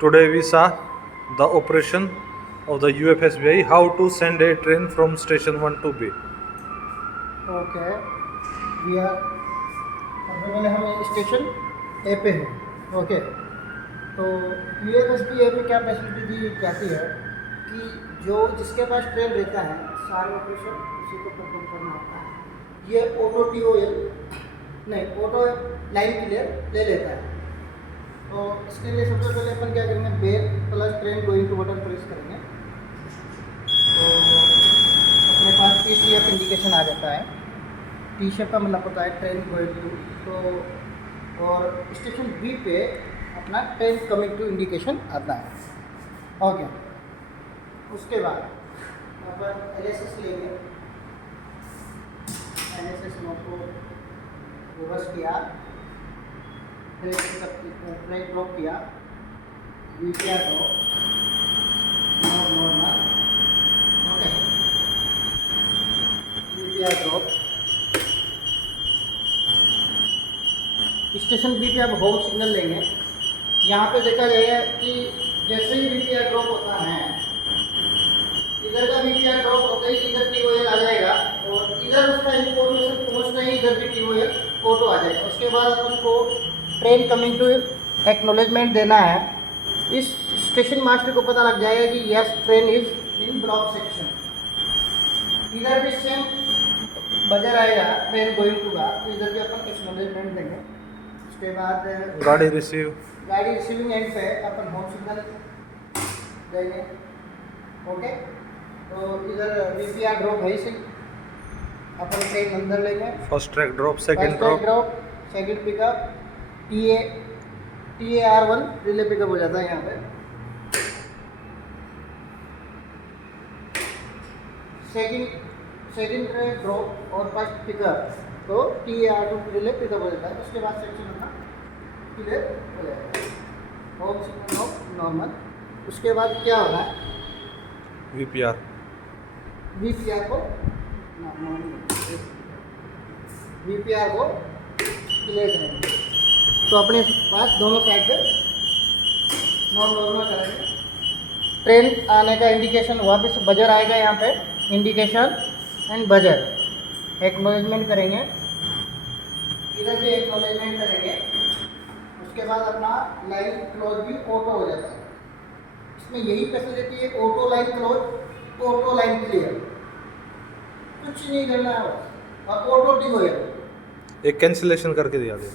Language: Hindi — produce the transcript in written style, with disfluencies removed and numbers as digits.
Today we saw the operation of the UFSBI, how to send a train from station 1 to B. Okay we are सबसे पहले हम स्टेशन ए पे हैं। ओके तो यूएफएसबी ए में क्या फैसिलिटी दी जाती है कि जो जिसके पास ट्रेन रहता है सारे ऑपरेशन उसी को परफॉर्म करना होता है। ये ऑटो टीओएल नहीं ऑटो लाइन क्लियर ले लेता है। तो इसके लिए सबसे पहले अपन क्या करेंगे, bell plus train going to button press करेंगे तो अपने पास टी शेप इंडिकेशन आ जाता है। टी शेप का मतलब होता है ट्रेन गोइंग टू, तो और स्टेशन बी पे अपना ट्रेन कमिंग टू इंडिकेशन आता है। ओके उसके बाद अपन एलएसएस लेंगे, एलएसएस नोट को रिवर्स किया, ब्रेक ड्रॉप किया, VPR drop, normal, okay VPR drop. Station B पे अब होम सिग्नल लेंगे। यहाँ पे देखा जाएगा कि जैसे ही वीपीआर ड्रॉप होता है, इधर का वीपीआर ड्रॉप होता ही इधर टीओएल आ जाएगा और इधर उसका इंफॉर्मेशन पहुँचना ही इधर भी टीओएल ऑटो आ जाएगा। उसके बाद अपन को ट्रेन कमिंग टू एक्नॉलेजमेंट देना है। इस स्टेशन मास्टर को पता लग जाएगा कि yes train is in block section. इधर भी सेम बजर आएगा ट्रेन गोइंग टू का, तो इधर भी अपन एक्नॉलेजमेंट देंगे। उसके बाद गाड़ी रिसीविंग एंड पे अपन होम सिग्नल देंगे। ओके तो इधर वीपीआर ड्रॉप है इसे अपन ट्रेन अंदर लेंगे। First track drop, second drop, second pickup, TAR1 relay pickup हो जाता है यहाँ पे। सेकंड ट्रैक ड्रॉप और फर्स्ट पिकअप, तो TAR2 रिले पिकअप हो जाता है। उसके बाद सेक्शन अपना क्लियर हो जाएगा। Home signal of normal. उसके बाद क्या होना है, वीपीआर को क्लियर करेंगे। तो अपने पास दोनों साइड पे नॉर्मल करेंगे। ट्रेन आने का इंडिकेशन वापस बजर आएगा, यहाँ पे इंडिकेशन एंड बजर एक्नॉलेजमेंट करेंगे। इधर भी एक्नॉलेजमेंट करेंगे। उसके बाद अपना लाइन क्लोज भी ऑटो हो जाता है। इसमें यही फैसिलिटी है, auto line close, auto line clear, कुछ नहीं करना है बस, और ऑटो डी हो जाएगा। एक कैंसिलेशन करके दिया गया।